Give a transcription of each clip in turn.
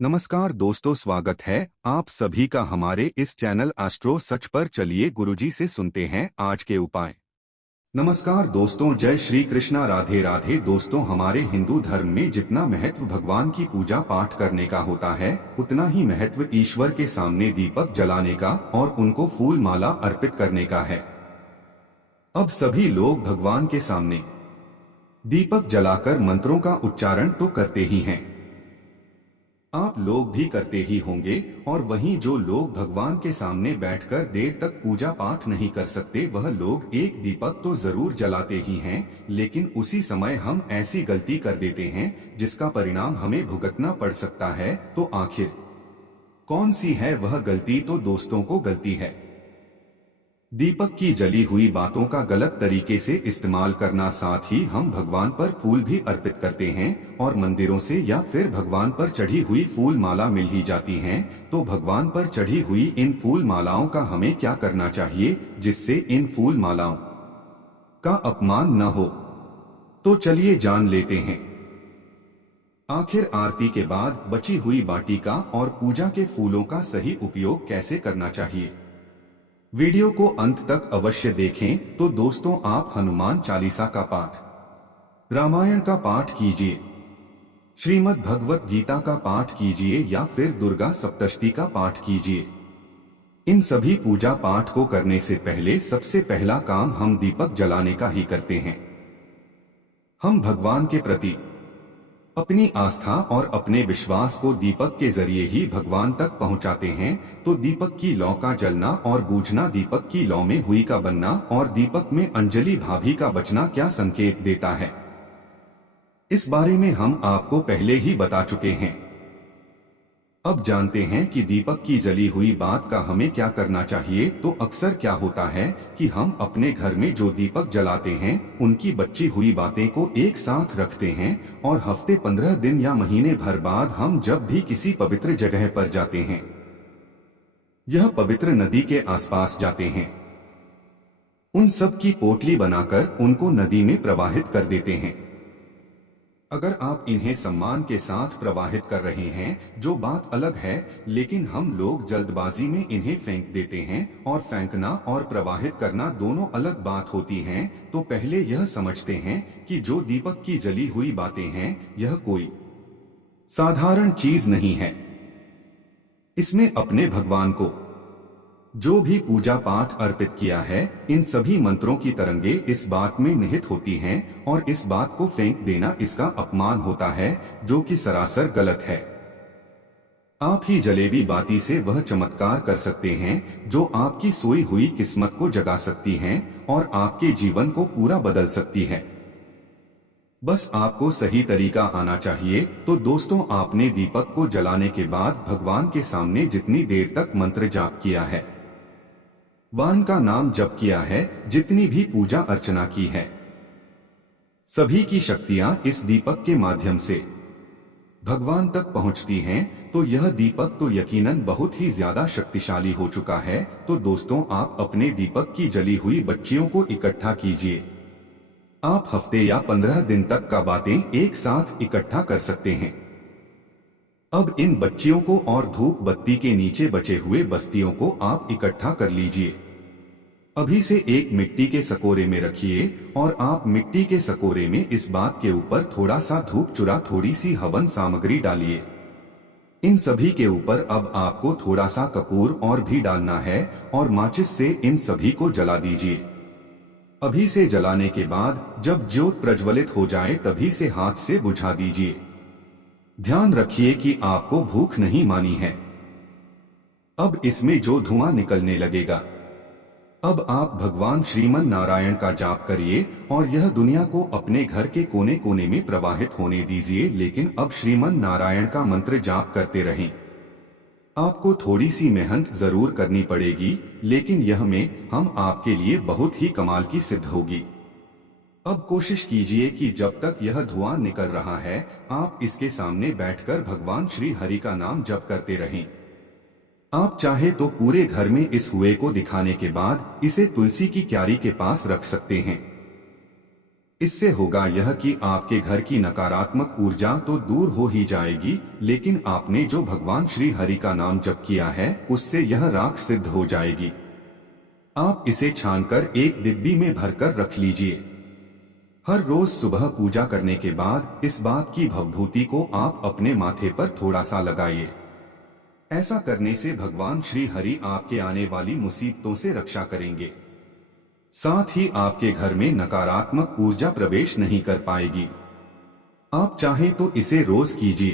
नमस्कार दोस्तों, स्वागत है आप सभी का हमारे इस चैनल एस्ट्रो सच पर। चलिए गुरुजी से सुनते हैं आज के उपाय। नमस्कार दोस्तों, जय श्री कृष्णा, राधे राधे। दोस्तों, हमारे हिंदू धर्म में जितना महत्व भगवान की पूजा पाठ करने का होता है, उतना ही महत्व ईश्वर के सामने दीपक जलाने का और उनको फूल माला अर्पित करने का है। अब सभी लोग भगवान के सामने दीपक जलाकर मंत्रों का उच्चारण तो करते ही हैं, आप लोग भी करते ही होंगे। और वहीं जो लोग भगवान के सामने बैठकर देर तक पूजा पाठ नहीं कर सकते, वह लोग एक दीपक तो जरूर जलाते ही हैं, लेकिन उसी समय हम ऐसी गलती कर देते हैं जिसका परिणाम हमें भुगतना पड़ सकता है। तो आखिर कौन सी है वह गलती? तो दोस्तों को गलती है दीपक की जली हुई बातों का गलत तरीके से इस्तेमाल करना। साथ ही हम भगवान पर फूल भी अर्पित करते हैं और मंदिरों से या फिर भगवान पर चढ़ी हुई फूल माला मिल ही जाती हैं। तो भगवान पर चढ़ी हुई इन फूल मालाओं का हमें क्या करना चाहिए जिससे इन फूल मालाओं का अपमान न हो? तो चलिए जान लेते हैं। आखिर आरती के बाद बची हुई बाटिका और पूजा के फूलों का सही उपयोग कैसे करना चाहिए? वीडियो को अंत तक अवश्य देखें। तो दोस्तों, आप हनुमान चालीसा का पाठ, रामायण का पाठ कीजिए, श्रीमद् भगवत गीता का पाठ कीजिए या फिर दुर्गा सप्तशती का पाठ कीजिए। इन सभी पूजा पाठ को करने से पहले सबसे पहला काम हम दीपक जलाने का ही करते हैं। हम भगवान के प्रति अपनी आस्था और अपने विश्वास को दीपक के जरिए ही भगवान तक पहुंचाते हैं। तो दीपक की लौ का जलना और बूझना, दीपक की लौ में हुई का बनना और दीपक में अंजलि भाभी का बचना क्या संकेत देता है, इस बारे में हम आपको पहले ही बता चुके हैं। अब जानते हैं कि दीपक की जली हुई बात का हमें क्या करना चाहिए। तो अक्सर क्या होता है कि हम अपने घर में जो दीपक जलाते हैं उनकी बची हुई बातें को एक साथ रखते हैं और हफ्ते 15 दिन या महीने भर बाद हम जब भी किसी पवित्र जगह पर जाते हैं, यह पवित्र नदी के आसपास जाते हैं, उन सब की पोटली बनाकर उनको नदी में प्रवाहित कर देते हैं। अगर आप इन्हें सम्मान के साथ प्रवाहित कर रहे हैं जो बात अलग है, लेकिन हम लोग जल्दबाजी में इन्हें फेंक देते हैं और फेंकना और प्रवाहित करना दोनों अलग बात होती हैं। तो पहले यह समझते हैं कि जो दीपक की जली हुई बातें हैं यह कोई साधारण चीज नहीं है। इसमें अपने भगवान को जो भी पूजा पाठ अर्पित किया है, इन सभी मंत्रों की तरंगे इस बात में निहित होती हैं और इस बात को फेंक देना इसका अपमान होता है, जो कि सरासर गलत है। आप ही जलेबी बाती से वह चमत्कार कर सकते हैं जो आपकी सोई हुई किस्मत को जगा सकती हैं और आपके जीवन को पूरा बदल सकती है। बस आपको सही तरीका आना चाहिए। तो दोस्तों, आपने दीपक को जलाने के बाद भगवान के सामने जितनी देर तक मंत्र जाप किया है, वान का नाम जप किया है, जितनी भी पूजा अर्चना की है, सभी की शक्तियां इस दीपक के माध्यम से भगवान तक पहुंचती हैं। तो यह दीपक तो यकीनन बहुत ही ज्यादा शक्तिशाली हो चुका है। तो दोस्तों, आप अपने दीपक की जली हुई बच्चियों को इकट्ठा कीजिए। आप हफ्ते या 15 दिन तक का बातें एक साथ इकट्ठा कर सकते हैं। अब इन बच्चियों को और धूप बत्ती के नीचे बचे हुए बस्तियों को आप इकट्ठा कर लीजिए। अभी से एक मिट्टी के सकोरे में रखिए और आप मिट्टी के सकोरे में इस बात के ऊपर थोड़ा सा धूप चूरा, थोड़ी सी हवन सामग्री डालिए। इन सभी के ऊपर अब आपको थोड़ा सा कपूर और भी डालना है और माचिस से इन सभी को जला दीजिए। अभी से जलाने के बाद जब ज्योत प्रज्वलित हो जाए तभी से हाथ से बुझा दीजिए। ध्यान रखिए कि आपको भूख नहीं मानी है। अब इसमें जो धुआं निकलने लगेगा, अब आप भगवान श्रीमन नारायण का जाप करिए और यह दुनिया को अपने घर के कोने कोने में प्रवाहित होने दीजिए। लेकिन अब श्रीमन नारायण का मंत्र जाप करते रहें। आपको थोड़ी सी मेहनत जरूर करनी पड़ेगी, लेकिन यह में हम आपके लिए बहुत ही कमाल की सिद्ध होगी। अब कोशिश कीजिए कि जब तक यह धुआं निकल रहा है, आप इसके सामने बैठकर भगवान श्री हरि का नाम जप करते रहें। आप चाहे तो पूरे घर में इस हुए को दिखाने के बाद इसे तुलसी की क्यारी के पास रख सकते हैं। इससे होगा यह कि आपके घर की नकारात्मक ऊर्जा तो दूर हो ही जाएगी, लेकिन आपने जो भगवान श्री हरि का नाम जप किया है उससे यह राख सिद्ध हो जाएगी। आप इसे छानकर एक डिब्बी में भरकर रख लीजिए। हर रोज सुबह पूजा करने के बाद इस बात की भवभूति को आप अपने माथे पर थोड़ा सा लगाइए। ऐसा करने से भगवान श्री हरि आपके आने वाली मुसीबतों से रक्षा करेंगे। साथ ही आपके घर में नकारात्मक ऊर्जा प्रवेश नहीं कर पाएगी। आप चाहें तो इसे रोज कीजिए,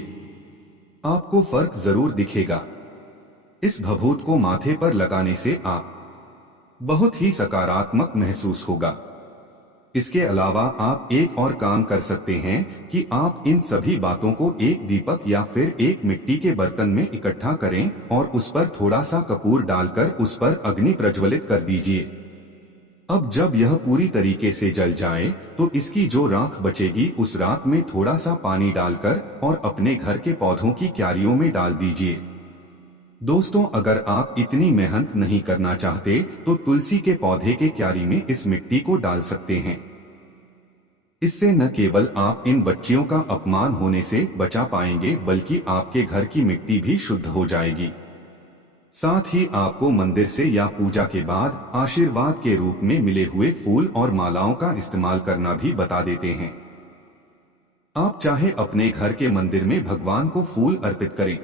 आपको फर्क जरूर दिखेगा। इस भभूत को माथे पर लगाने से आप बहुत ही सकारात्मक महसूस होगा। इसके अलावा आप एक और काम कर सकते हैं कि आप इन सभी बातों को एक दीपक या फिर एक मिट्टी के बर्तन में इकट्ठा करें और उस पर थोड़ा सा कपूर डालकर उस पर अग्नि प्रज्वलित कर दीजिए। अब जब यह पूरी तरीके से जल जाए तो इसकी जो राख बचेगी उस राख में थोड़ा सा पानी डालकर और अपने घर के पौधों की क्यारियों में डाल दीजिए। दोस्तों, अगर आप इतनी मेहनत नहीं करना चाहते तो तुलसी के पौधे के क्यारी में इस मिट्टी को डाल सकते हैं। इससे न केवल आप इन बच्चियों का अपमान होने से बचा पाएंगे बल्कि आपके घर की मिट्टी भी शुद्ध हो जाएगी। साथ ही आपको मंदिर से या पूजा के बाद आशीर्वाद के रूप में मिले हुए फूल और मालाओं का इस्तेमाल करना भी बता देते हैं। आप चाहे अपने घर के मंदिर में भगवान को फूल अर्पित करें,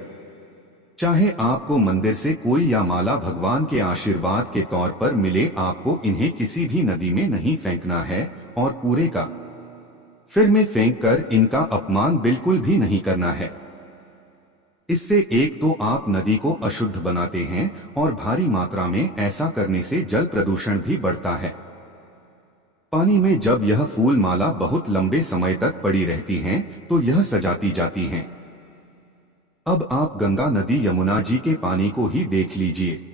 चाहे आपको मंदिर से कोई या माला भगवान के आशीर्वाद के तौर पर मिले, आपको इन्हें किसी भी नदी में नहीं फेंकना है और पूरे का फिर में फेंक कर इनका अपमान बिल्कुल भी नहीं करना है। इससे एक तो आप नदी को अशुद्ध बनाते हैं और भारी मात्रा में ऐसा करने से जल प्रदूषण भी बढ़ता है। पानी में जब यह फूल माला बहुत लंबे समय तक पड़ी रहती हैं तो यह सजाती जाती हैं। अब आप गंगा नदी यमुना जी के पानी को ही देख लीजिए।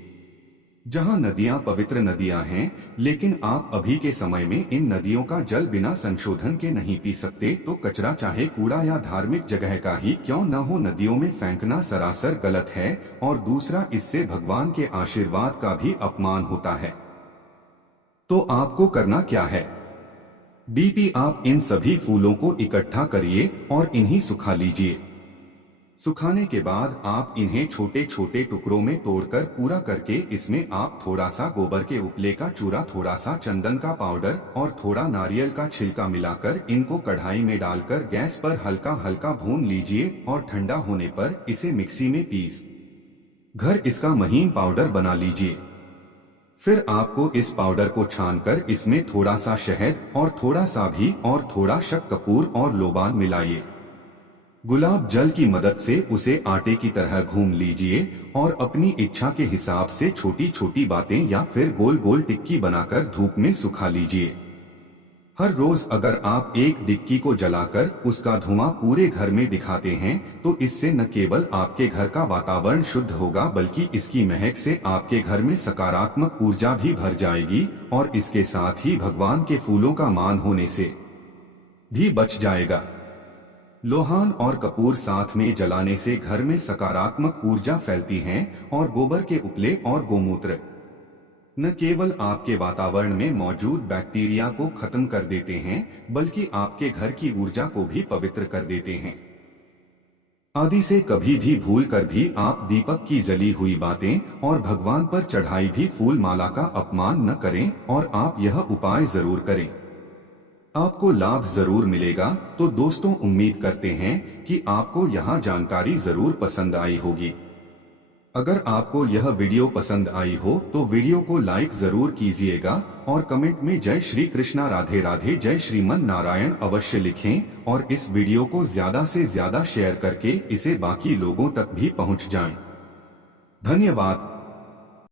जहां नदियां पवित्र नदियां हैं, लेकिन आप अभी के समय में इन नदियों का जल बिना संशोधन के नहीं पी सकते, तो कचरा चाहे कूड़ा या धार्मिक जगह का ही क्यों न हो नदियों में फेंकना सरासर गलत है और दूसरा इससे भगवान के आशीर्वाद का भी अपमान होता है। तो आपको करना क्या है? आप इन सभी फूलों को इकट्ठा करिए और इन्हीं सुखा लीजिए। सुखाने के बाद आप इन्हें छोटे छोटे टुकड़ों में तोड़कर पूरा करके इसमें आप थोड़ा सा गोबर के उपले का चूरा, थोड़ा सा चंदन का पाउडर और थोड़ा नारियल का छिलका मिलाकर इनको कढ़ाई में डालकर गैस पर हल्का हल्का भून लीजिए और ठंडा होने पर इसे मिक्सी में पीस घर इसका महीन पाउडर बना लीजिए। फिर आपको इस पाउडर को छानकर इसमें थोड़ा सा शहद और थोड़ा सा भी और थोड़ा शक कपूर और लोबान मिलाइए। गुलाब जल की मदद से उसे आटे की तरह घूम लीजिए और अपनी इच्छा के हिसाब से छोटी छोटी बातें या फिर गोल गोल टिक्की बनाकर धूप में सुखा लीजिए। हर रोज अगर आप एक डिक्की को जलाकर उसका धुआं पूरे घर में दिखाते हैं तो इससे न केवल आपके घर का वातावरण शुद्ध होगा बल्कि इसकी महक से आपके घर में सकारात्मक ऊर्जा भी भर जाएगी और इसके साथ ही भगवान के फूलों का मान होने से भी बच जाएगा। लोहान और कपूर साथ में जलाने से घर में सकारात्मक ऊर्जा फैलती है और गोबर के उपले और गोमूत्र न केवल आपके वातावरण में मौजूद बैक्टीरिया को खत्म कर देते हैं बल्कि आपके घर की ऊर्जा को भी पवित्र कर देते हैं। आदि से कभी भी भूल कर भी आप दीपक की जली हुई बातें और भगवान पर चढ़ाई भी फूल माला का अपमान न करें और आप यह उपाय जरूर करें, आपको लाभ जरूर मिलेगा। तो दोस्तों, उम्मीद करते हैं कि आपको यह जानकारी जरूर पसंद आई होगी। अगर आपको यह वीडियो पसंद आई हो तो वीडियो को लाइक जरूर कीजिएगा और कमेंट में जय श्री कृष्णा राधे राधे जय श्रीमन नारायण अवश्य लिखें और इस वीडियो को ज्यादा से ज्यादा शेयर करके इसे बाकी लोगों तक भी पहुंच जाए। धन्यवाद।